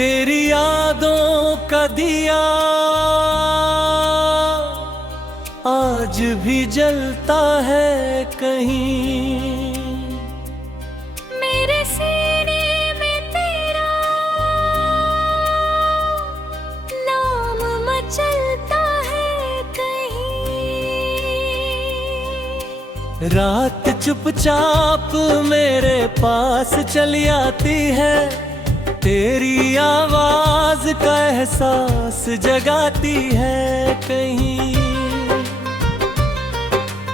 तेरी यादों का दिया आज भी जलता है कहीं। मेरे सीने में तेरा नाम मचलता है कहीं। रात चुपचाप मेरे पास चली आती है, तेरी आवाज का एहसास जगाती है कहीं।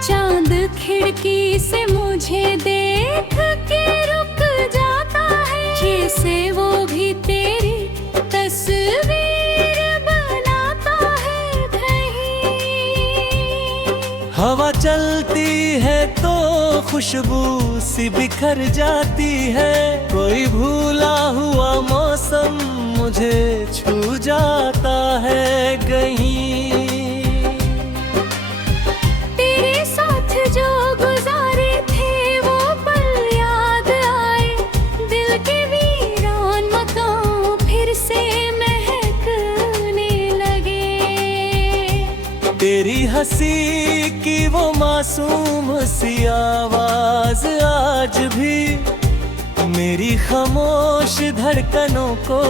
चांद खिड़की से मुझे देख के रुक जाता है, जैसे वो भी तेरी तस्वीर बनाता है कहीं। हवा चलती है तो खुशबू सी बिखर जाती है, कोई भूला हुआ मौसम मुझे छू जाता है कहीं। तेरे साथ जो गुजारे थे वो पल याद आए, दिल के वीरान मकान फिर से महकने लगे। तेरी हंसी की वो मासूम सी आवाज आज भी मेरी खामोश धड़कनों को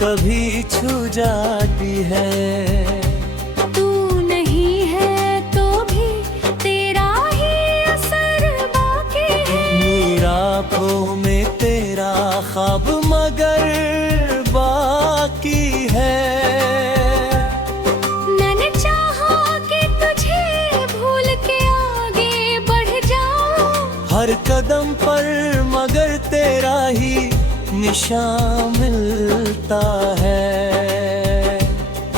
कभी छू जाती है। तू नहीं है तो भी तेरा ही असर बाकी है, मेरी आँखों में तेरा ख्वाब मगर बाकी है। मैंने चाहा कि तुझे भूल के आगे बढ़ जाऊं, हर कदम पर मगर तेरा ही निशान मिलता है।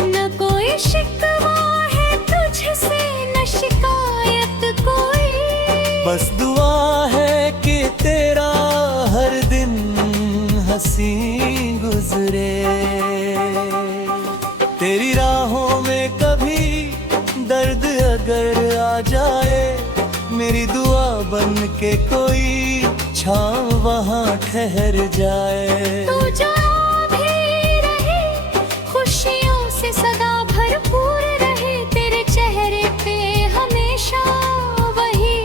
न कोई शिकवा है तुझसे न शिकायत कोई, बस दुआ है कि तेरा हर दिन हंसी गुजरे। तेरी राहों में कभी दर्द अगर आ जाए, मेरी दुआ बन के कोई छाँव वहाँ ठहर जाए। तू जहाँ भी रहे खुशियों से सदा भरपूर रहे, तेरे चेहरे पे हमेशा वही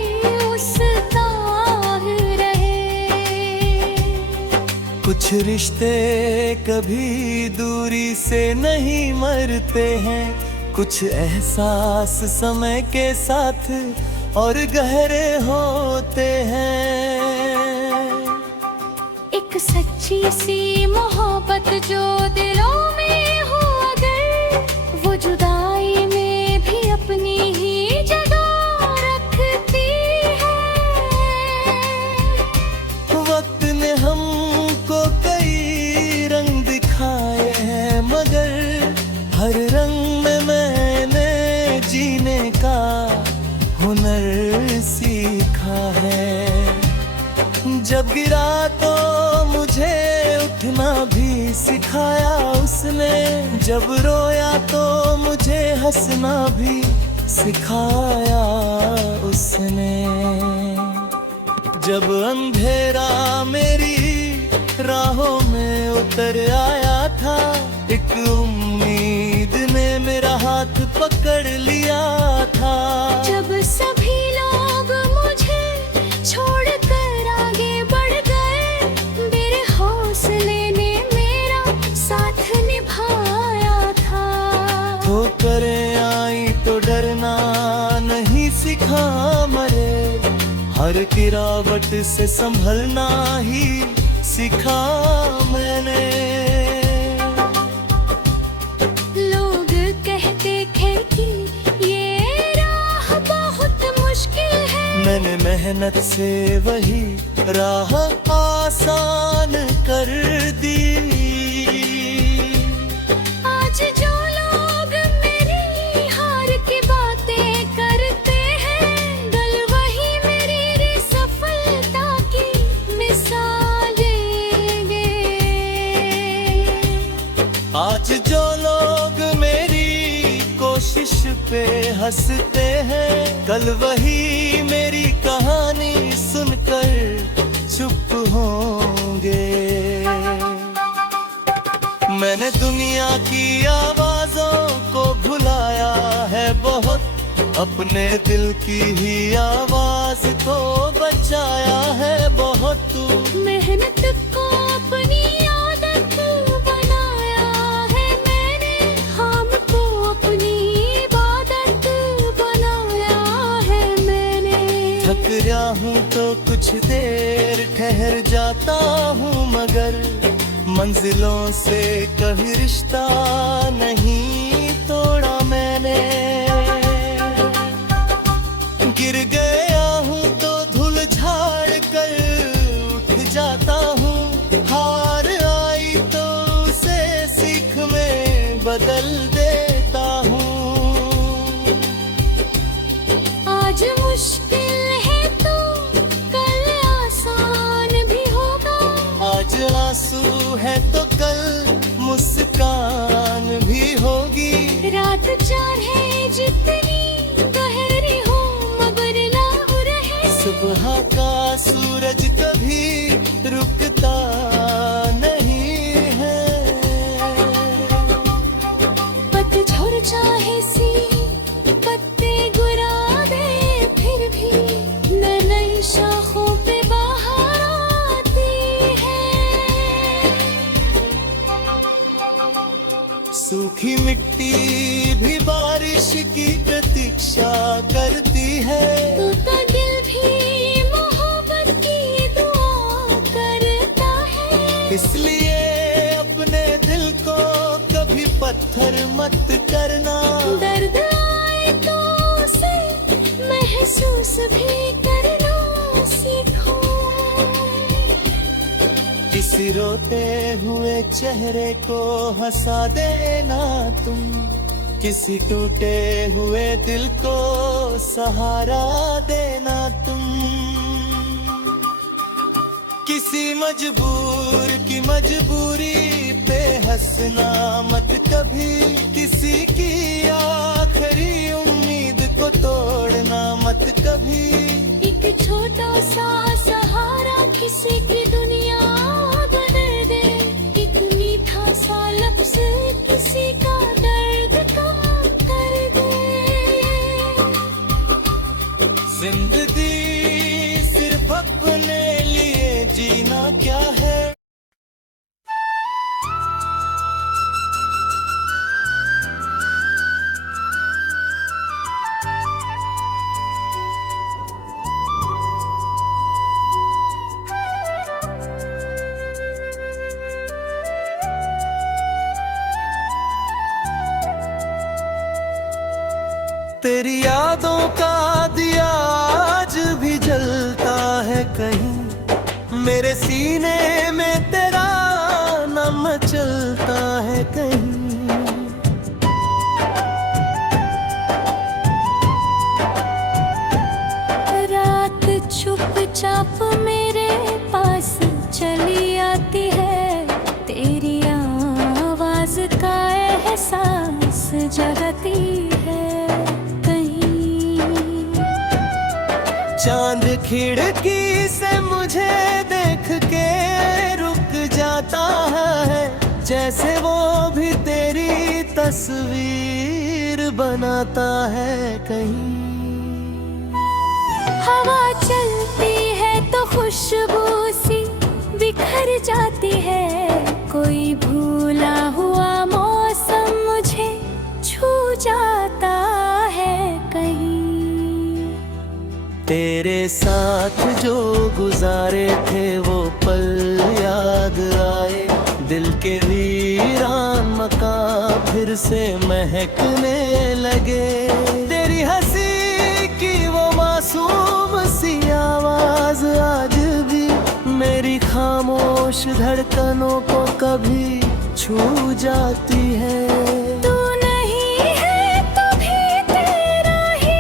मुस्कान रहे। कुछ रिश्ते कभी दूरी से नहीं मरते हैं, कुछ एहसास समय के साथ और गहरे होते हैं। एक सच्ची सी मोहब्बत जो दिलों में हो अगर, वो जुदाई में भी अपनी ही जगह रखती है। वक्त ने हमको कई रंग दिखाए हैं, मगर हर रंग में मैंने जीने का हुनर सीखा है। जब गिरा तो मुझे उठना भी सिखाया उसने, जब रोया तो मुझे हंसना भी सिखाया उसने। जब अंधेरा मेरी राहों में उतर आया था, एक उम्मीद ने मेरा हाथ पकड़ लिया था। जब सभी लोग मुझे छोड़कर आगे बढ़ गए, मेरे हौसले ने मेरा साथ निभाया था। ठोकरें आई तो डरना नहीं सिखा मरे, हर गिरावट से संभलना ही सिखा मैंने। लोग कहते थे कि ये राह बहुत मुश्किल है, मैंने मेहनत से वही राह आसान कर दी। आज जो लोग मेरी हार की बातें करते हैं, कल वही मेरी सफलता की मिसाल देंगे। आज जो लोग मेरी कोशिश पे हंसते हैं, कल वही मेरी कहानी सुनकर चुप होंगे। मैंने दुनिया की आवाजों को भुलाया है बहुत, अपने दिल की ही आवाज को बचाया है बहुत। मेहनत को अपनी आदत बनाया है मैंने, हमको अपनी इबादत बनाया है मैंने। थक गया हूँ तो कुछ देर ठहर जाता हूँ, मगर मंजिलों से कभी रिश्ता नहीं तोड़ा मैंने। गिर गया हूँ तो धूल झाड़ कर उठ जाता हूँ, हार आई तो उसे सीख में बदल देता हूँ। आज मुश्किल है तो कल आसान भी होगा, आज आंसू है तो कल मुस्कान भी होगी। रात चाहे जितनी गहरी हो मगर ना रहे, सुबह का सूरज कभी रुकता नहीं है। पतझड़ चाहे सी पत्ते गिरा दे, फिर भी नई शाखों पे बाहर आती है। सूखी मिट्टी भी बारिश की प्रतीक्षा करती है, टूटा दिल भी मोहब्बत की दुआ करता है। इसलिए अपने दिल को कभी पत्थर मत करना। दर्द आए तो उसे महसूस भी करना सीखो। किसी रोते हुए चेहरे को हंसा देना तुम, किसी टूटे हुए दिल को सहारा देना तुम। किसी मजबूर की मजबूरी पे हंसना मत कभी, किसी की आखिरी उम्मीद को तोड़ना मत कभी। एक छोटा सा सहारा किसी की दुनिया बदल दे, एक मीठा सा लफ्ज किसी का दर्द कम कर दे। जिंदगी सिर्फ अपने लिए जीना क्या है। तेरी यादों का दिया आज भी जलता है कहीं, मेरे सीने में तेरा नाम चलता है कहीं। रात चुपचाप मेरे पास चली आती है, तेरी आवाज का एहसास जगाती है कहीं। चांद खिड़की से मुझे देख के रुक जाता है, जैसे वो भी तेरी तस्वीर बनाता है कहीं। हवा चलती है तो खुशबू सी बिखर जाती है, कोई भूला हुआ मौसम मुझे छू जाता है कहीं। तेरे साथ जो गुजारे थे वो पल याद आए, दिल के वीरान मकान फिर से महकने लगे। तेरी हंसी की वो मासूम सी आवाज आज भी मेरी खामोश धड़कनों को कभी छू जाती है। तू नहीं है तो भी तेरा ही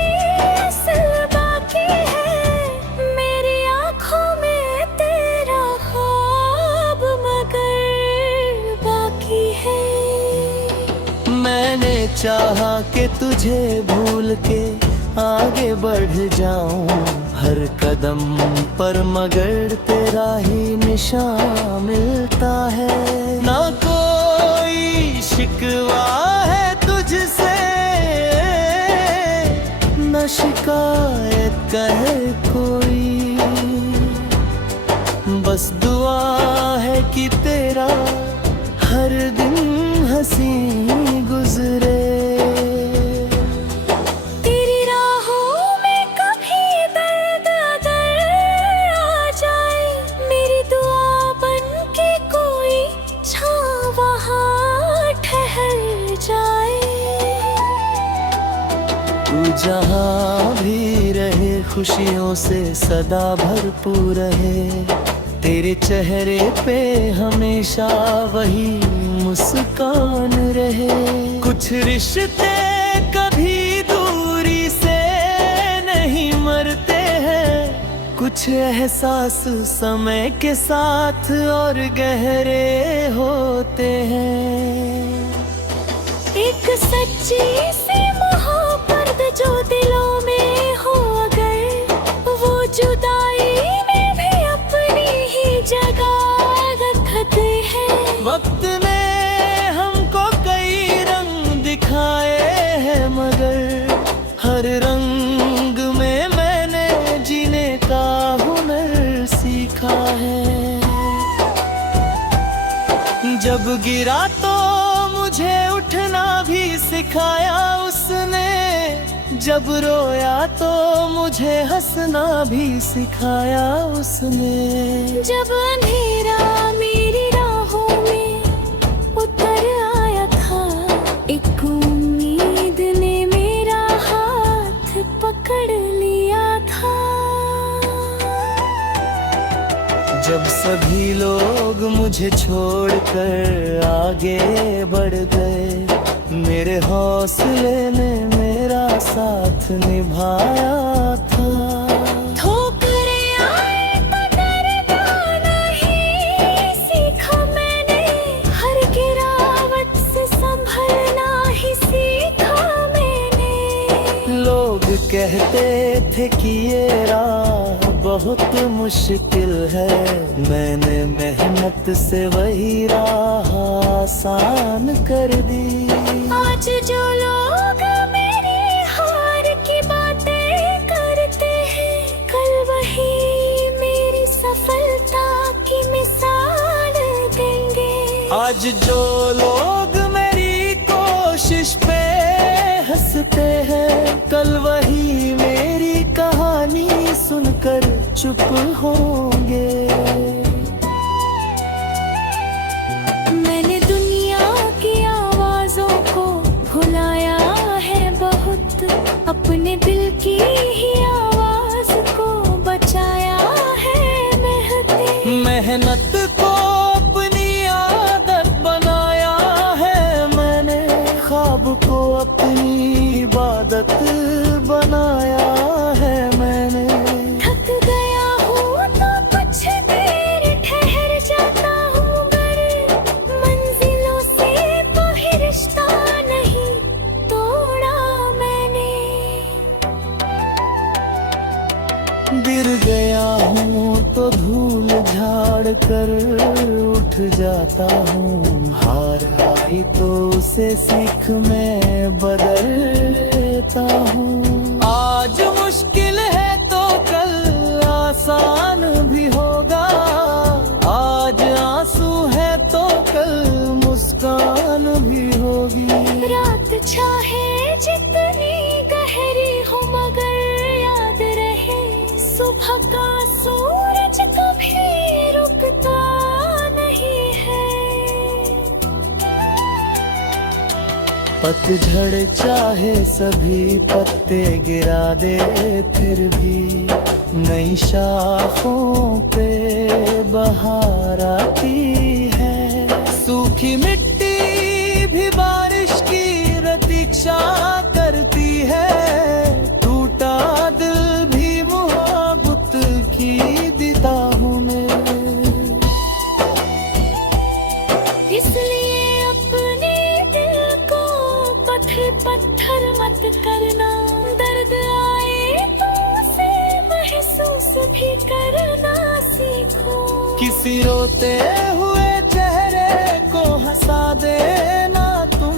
असर बाकी है, मेरी आँखों में तेरा ख्वाब मगर बाकी है। मैंने चाहा कि तुझे भूल के आगे बढ़ जाऊं हर कदम पर, मगर तेरा ही निशान मिलता है। ना कोई शिकवा है तुझसे, न शिकायत कहे कोई। बस दुआ है कि तेरा हर दिन हंसी गुजरे। तेरी राहों में कभी दर्द अगर आ जाए, मेरी दुआ बन के कोई छाँव वहाँ ठहर जाए। तू जहाँ भी रहे खुशियों से सदा भरपूर रहे, तेरे चेहरे पे हमेशा वही मुस्कान रहे। कुछ रिश्ते कभी दूरी से नहीं मरते हैं, कुछ एहसास समय के साथ और गहरे होते हैं। एक सच्ची सी मोहब्बत जो दिलों में हो अगर, वो जुदाई में भी अपनी ही जगह रखते हैं। वक्त ने हमको कई रंग दिखाए हैं, मगर हर रंग में मैंने जीने का हुनर सीखा है। जब गिरा तो मुझे उठना भी सिखाया उसने, जब रोया तो मुझे हंसना भी सिखाया उसने। जब अंधेरा मेरी राहों में उतर आया था, एक उम्मीद ने मेरा हाथ पकड़ लिया था। जब सभी लोग मुझे छोड़कर आगे बढ़ गए, मेरे हौसले ने मेरा साथ निभाया था। ठोकरें आए तो डरना नहीं सीखा मैंने, हर गिरावट से संभलना ही सीखा मैंने। लोग कहते थे कि ये राह बहुत मुश्किल है, मैंने मेहनत से वही राह आसान कर दी। आज जो लोग मेरी हार की बातें करते हैं, कल वही मेरी सफलता की मिसाल देंगे। आज जो लोग मेरी कोशिश पे हंसते हैं, कल वही मेरी कहानी सुनकर चुप होंगे। मैंने दुनिया की आवाजों को भुलाया है बहुत, अपने दिल की ही आवाज को बचाया है मेहनत को अपनी आदत बनाया है मैंने, ख्वाब को अपनी इबादत बनाया है मैंने। थक गया हूँ तो कुछ देर ठहर जाता हूँ, गर मंजिलों से कोई रिश्ता नहीं तोड़ा मैंने। गिर गया हूँ तो धूल झाड़ कर उठ जाता हूँ, हार आई तो उसे सीख में बदल लेता हूँ। आज मुश्किल है तो कल आसान भी होगा, आज आंसू है तो कल मुस्कान भी होगी। रात चाहे जितनी गहरी हो मगर याद रहे, सुबह का सूरज कभी रुकता नहीं है। पतझड़ चाहे सभी पत्ते गिरा दे, फिर भी नई शाखों पे बहार आती है। सूखी मिट्टी भी बारिश की प्रतीक्षा करती है, टूटा दिल भी मोहब्बत की देता हूँ मैं। इसलिए अपने दिल को पत्थर पत्थर मत करना, दर्द आए तो उसे महसूस भी करना सीखो। किसी रोते हुए चेहरे को हंसा देना तू,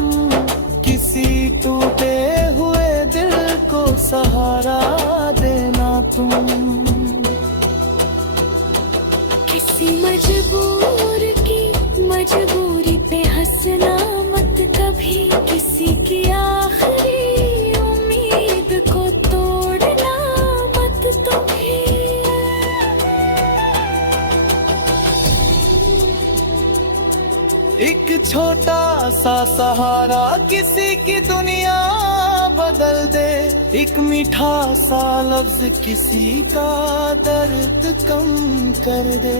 छोटा सा सहारा किसी की दुनिया बदल दे, एक मीठा सा लफ्ज किसी का दर्द कम कर दे।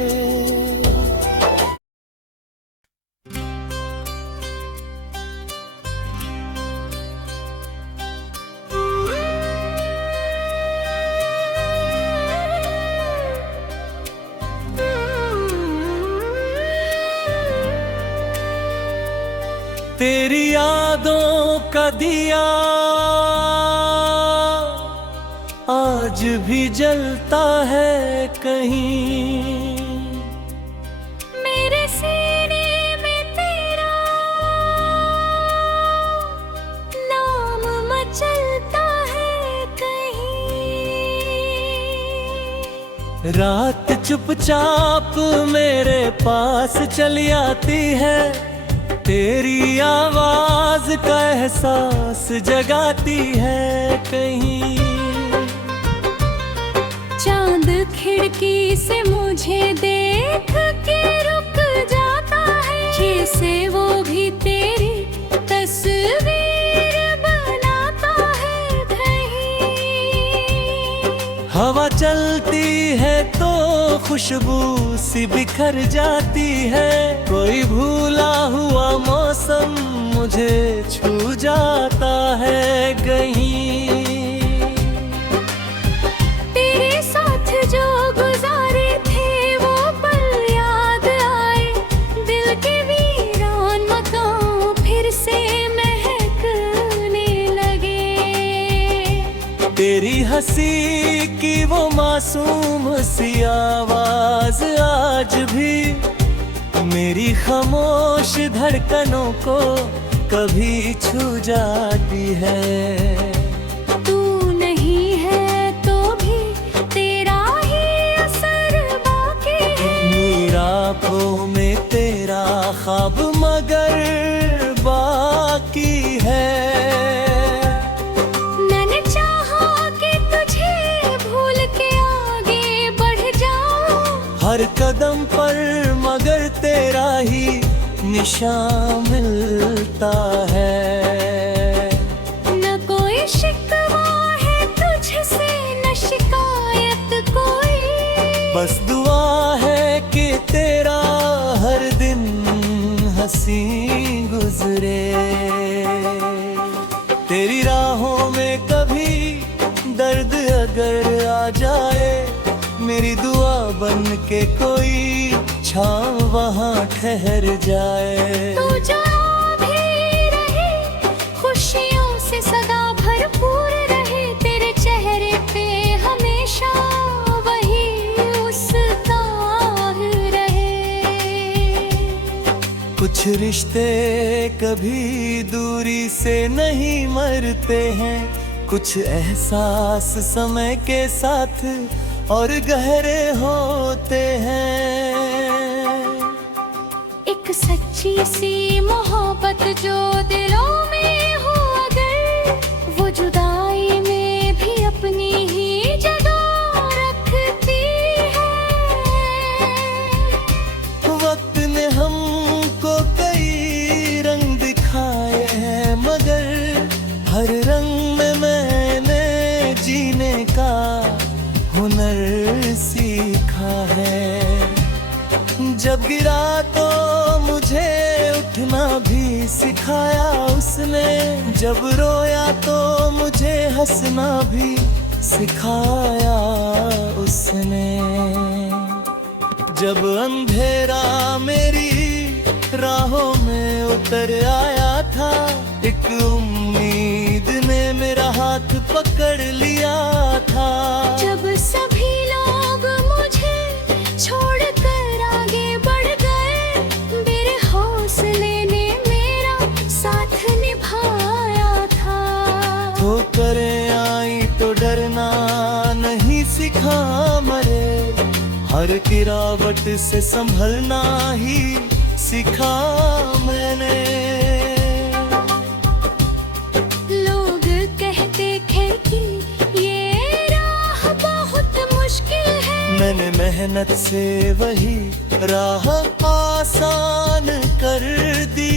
तेरी यादों का दिया आज भी जलता है कहीं, मेरे सीने में तेरा नाम मचलता है कहीं। रात चुपचाप मेरे पास चली आती है, तेरी आवाज का एहसास जगाती है कहीं। चांद खिड़की से मुझे देख के रुक जाता है, जैसे वो भी तेरी तस्वीर बनाता है कहीं। हवा चलती है तो खुशबू सी बिखर जाती है, कोई भूला हुआ मौसम मुझे छू जाता है कहीं। तेरे साथ जो गुजारे थे वो पल याद आए, दिल के वीरान मकान फिर से महकने लगे। तेरी हंसी की वो मासूम सी आवाज आज भी मेरी खामोश धड़कनों को कभी छू जाती है। तू नहीं है तो भी तेरा ही असर बाकी है, मेरी आँखों में तेरा ख्वाब मगर बाकी है। मैंने चाहा कि तुझे भूल के आगे बढ़ जाऊं, हर कदम पर मगर तेरा ही निशान मिलता है। न कोई शिकवा है तुझसे न शिकायत कोई, बस दुआ है कि तेरा हर दिन हंसी गुजरे। तेरी राहों में कभी दर्द अगर आ जाए, मेरी दुआ बन के कोई छाँव वहाँ ठहर जाए। तू जहाँ भी रहे खुशियों से सदा भरपूर रहे, तेरे चेहरे पे हमेशा वही मुस्कान रहे। कुछ रिश्ते कभी दूरी से नहीं मरते हैं, कुछ एहसास समय के साथ और गहरे होते हैं। एक सच्ची सी मोहब्बत जो दिलों में हो अगर, वो जुदाई में भी अपनी ही जगह रखती है। वक्त ने हमको कई रंग दिखाए हैं, मगर हर रंग में मैंने जीने का हुनर सीखा है। जब गिरा तो मुझे उठना भी सिखाया उसने, जब रोया तो मुझे हंसना भी सिखाया उसने। जब अंधेरा मेरी राहों में उतर आया था, एक उम्मीद ने मेरा हाथ पकड़ लिया था। जब सभी लोग मुझे छोड़कर आगे बढ़ गए, मेरे हौसले ने मेरा साथ निभाया था। ठोकरें आई तो डरना नहीं सिखा मरे, हर गिरावट से संभलना ही सिखा मैंने। लोग कहते थे कि ये राह बहुत मुश्किल है, मैंने मेहनत से वही राह आसान कर दी।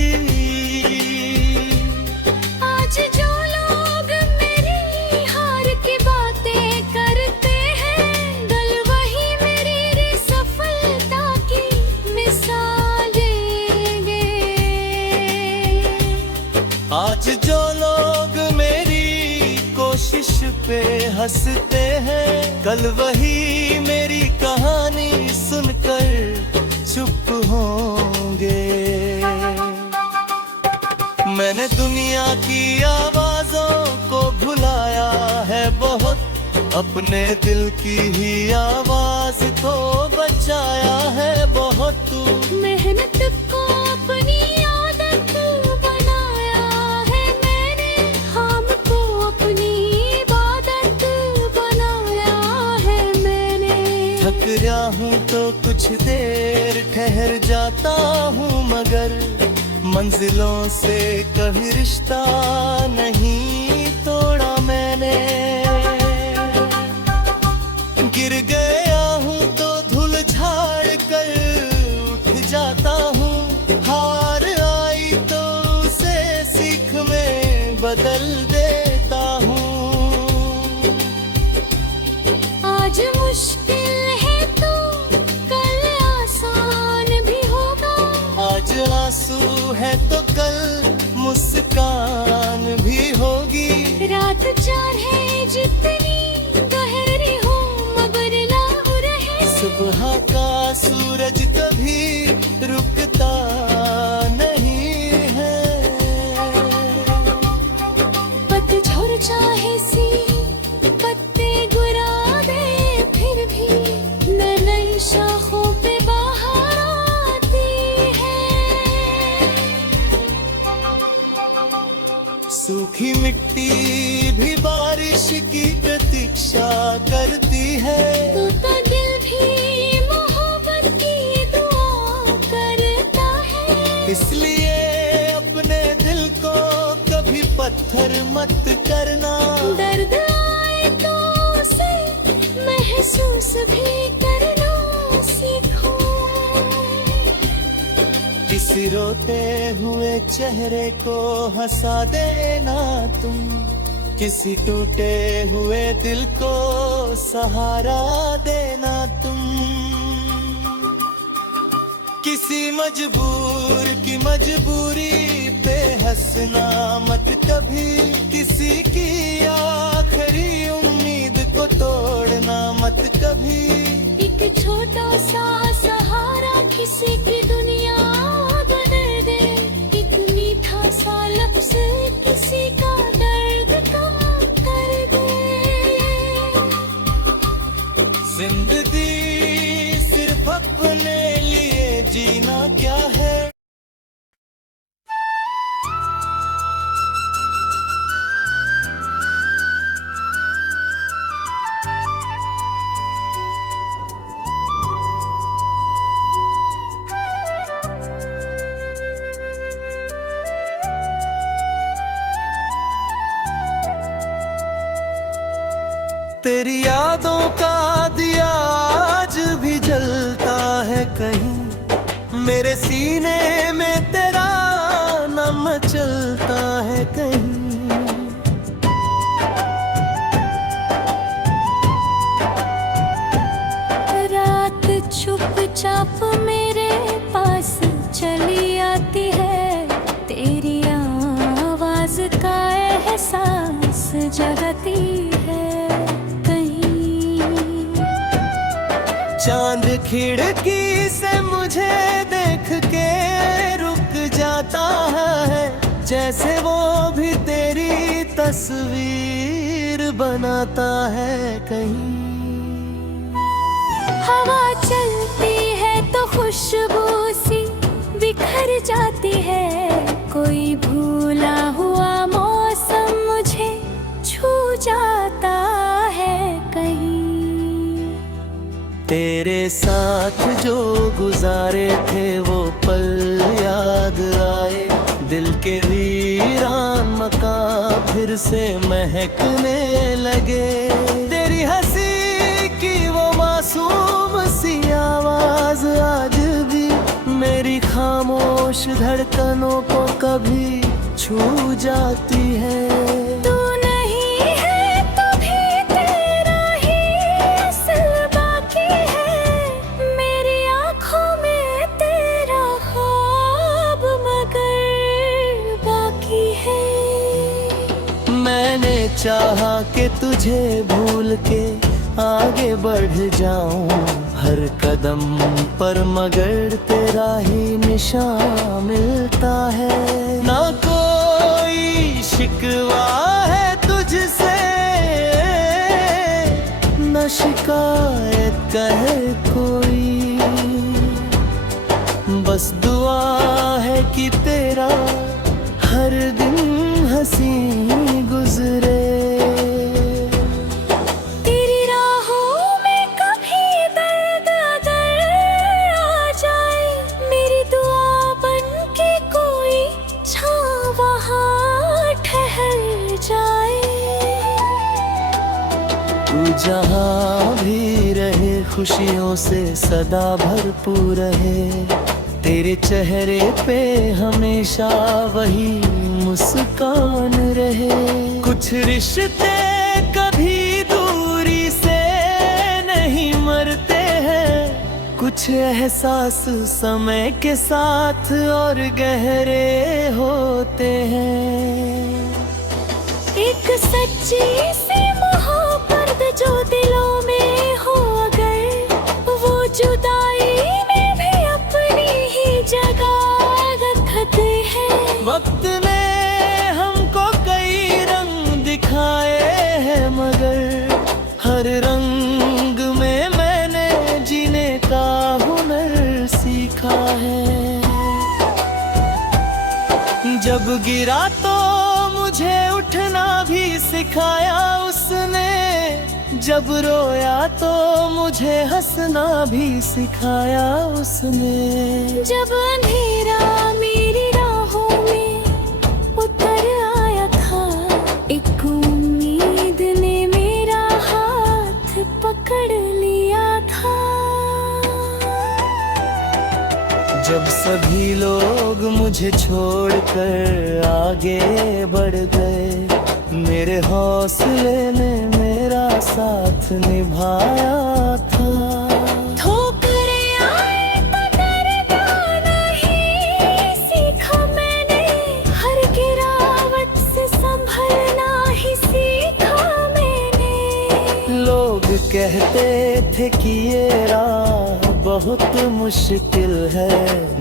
आज जो लोग मेरी हार की बातें करते हैं, कल वही मेरी सफलता की मिसाल देंगे। आज जो लोग मेरी कोशिश पे हंसते हैं, कल वही मेरी कहानी सुनकर चुप होंगे। मैंने दुनिया की आवाजों को भुलाया है बहुत, अपने दिल की ही आवाज को बचाया है बहुत। मेहनत को अपनी आदत बनाया है मैंने, हम को अपनी इबादत बनाया है मैंने। थक गया हूँ तो कुछ देर ठहर जाता हूँ, मगर मंजिलों से कभी रिश्ता नहीं तोड़ा मैंने। गिर गया हूँ तो धूल झाड़ कर उठ जाता हूँ, हार आई तो उसे सीख में बदल देता हूँ। आज मुश्किल है तो कल आसान भी होगा, आज आंसू है तो कल मुस्कान भी होगी। रात चार है जितनी गहरी हो मगर लाभ रहे। सुबह का सूरज कभी रुकता नहीं है। पतझड़ चाहे सी पत्ते गिरा दे, फिर भी नई शाखों पे बाहर आती है। सूखी मिट्टी भी बारिश की प्रतीक्षा करती है। टूटा दिल भी मोहब्बत की दुआ करता है। इसलिए अपने दिल को कभी पत्थर मत करना। दर्द आए तो उसे महसूस भी करना सीखो। किसी रोते हुए चेहरे को हंसा देना तुम, किसी टूटे हुए दिल को सहारा देना तुम। किसी मजबूर की मजबूरी पे हंसना मत कभी, किसी की आखिरी उम्मीद को तोड़ना मत कभी। एक छोटा सा सहारा किसी की दुनिया बदल दे, एक मीठा सा लफ्ज किसी का दर्द कम कर दे। जिंदगी सिर्फ अपने लिए जीना क्या है। तेरी यादों का दिया आज भी जलता है कहीं, मेरे सीने में तेरा नाम चलता है कहीं। रात चुपचाप मेरे पास चली आती है, तेरी आवाज का एहसास जगाती है कहीं। चांद खिड़की से मुझे देख के रुक जाता है, जैसे वो भी तेरी तस्वीर बनाता है कहीं। हवा चलती है तो खुशबू सी बिखर जाती है, कोई भूला हुआ मौसम मुझे छू जाता है कहीं। तेरे साथ जो गुजारे थे वो पल याद आए, दिल के वीरान मकान फिर से महकने लगे। तेरी हंसी की वो मासूम सी आवाज आज भी मेरी खामोश धड़कनों को कभी छू जाती है। तू नहीं है तो भी तेरा ही असर बाकी है, मेरी आँखों में तेरा ख्वाब मगर बाकी है। मैंने चाहा कि तुझे भूल के आगे बढ़ जाऊं हर कदम पर, मगर तेरा ही निशान मिलता है। ना कोई शिकवा है तुझसे, न शिकायत कहे कोई, बस दुआ है कि तेरा हर दिन हंसी गुजरे। तेरी राहों में कभी दर्द अगर आ जाए, मेरी दुआ बन के कोई छाँव वहाँ ठहर जाए। तू जहाँ भी रहे खुशियों से सदा भरपूर रहे, तेरे चेहरे पे हमेशा वही मुस्कान रहे। कुछ रिश्ते कभी दूरी से नहीं मरते हैं, कुछ एहसास समय के साथ और गहरे होते हैं। एक सच्ची सी मोहब्बत जो दिलों में हो अगर, वो जुदाई में भी अपनी ही जगह रखते हैं। वक्त ने हमको कई रंग दिखाए हैं, मगर हर रंग में मैंने जीने का हुनर सीखा है। जब गिरा तो मुझे उठना भी सिखाया उसने, जब रोया तो मुझे हंसना भी सिखाया उसने। जब अंधेरा मेरी राहों में उतर आया था, एक उम्मीद ने मेरा हाथ पकड़ लिया था। जब सभी लोग मुझे छोड़कर आगे बढ़ गए, मेरे हौसले ने मेरा साथ निभाया था। ठोकरें आए तो डरना नहीं सीखा मैंने, हर गिरावट से संभलना ही सीखा मैंने। लोग कहते थे कि ये राह बहुत मुश्किल है,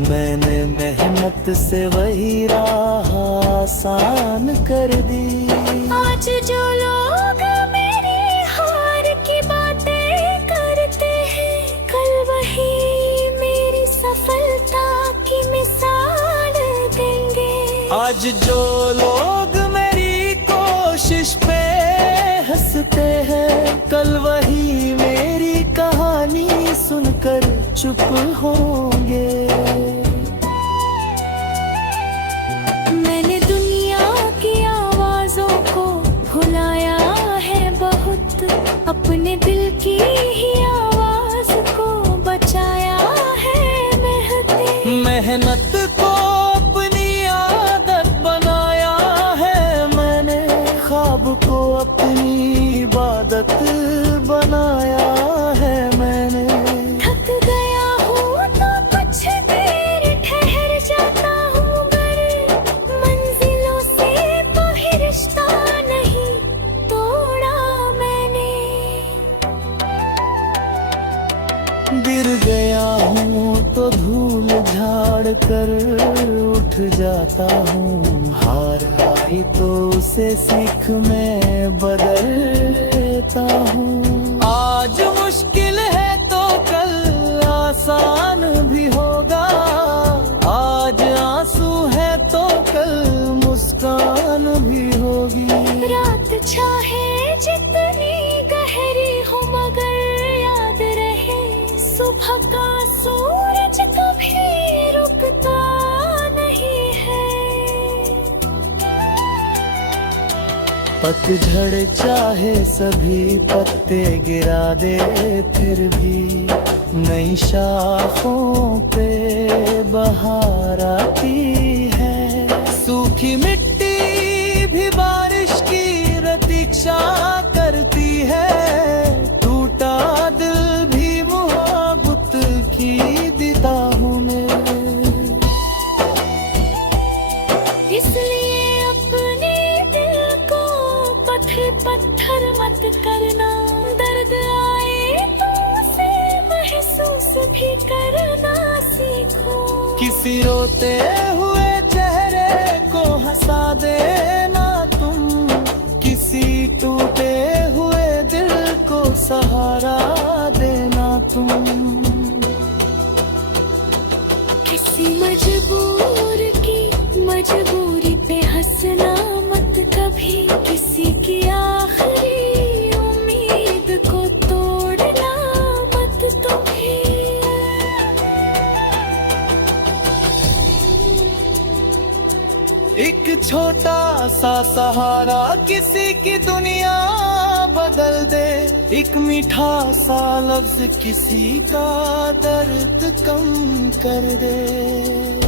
मैंने मेहनत से वही राह आसान कर दी। आज जो लोग मेरी हार की बातें करते हैं, कल वही मेरी सफलता की मिसाल देंगे। आज जो लोग मेरी कोशिश पे हंसते हैं, कल वही मेरी कहानी सुनकर चुप होंगे। मैंने दुनिया की आवाजों को भुलाया है बहुत, अपने दिल की ही आवाज को बचाया है मेहनत को अपनी आदत बनाया है मैंने, ख्वाब को अपनी इबादत बनाया है मैंने। थक गया हूँ तो कुछ देर ठहर जाता हूँ, गर मंजिलों से कोई रिश्ता नहीं तोड़ा मैंने। गिर गया हूँ तो धूल झाड़ कर उठ जाता हूँ, हार आई तो उसे सीख में बदल लेता हूँ। आज मुश्किल है तो कल आसान भी होगा, आज आंसू है तो कल मुस्कान भी होगी। रात चाहे जितनी गहरी हो मगर याद रहे, सुबह का सूरज कभी रुकता नहीं है। पतझड़ चाहे सभी पत्ते गिरा दे, फिर भी नई शाखों पे बहार आती है, सूखी मिट्टी भी बारिश की प्रतीक्षा करती है, टूटा दिल भी मोहब्बत की निगाहों में। इसलिए अपने दिल को पत्थर मत करना, दर्द आए तो उसे महसूस भी करना सीखो। किसी रोते हुए चेहरे को हंसा देना तुम, किसी टूटे हुए दिल को सहारा देना तुम। किसी मजबूर की मजबूरी पे हंसना मत कभी, किसी की आखिरी उम्मीद को तोड़ना मत कभी। एक छोटा सा सहारा किसी की दुनिया बदल दे, एक मीठा सा लफ्ज किसी का दर्द कम कर दे।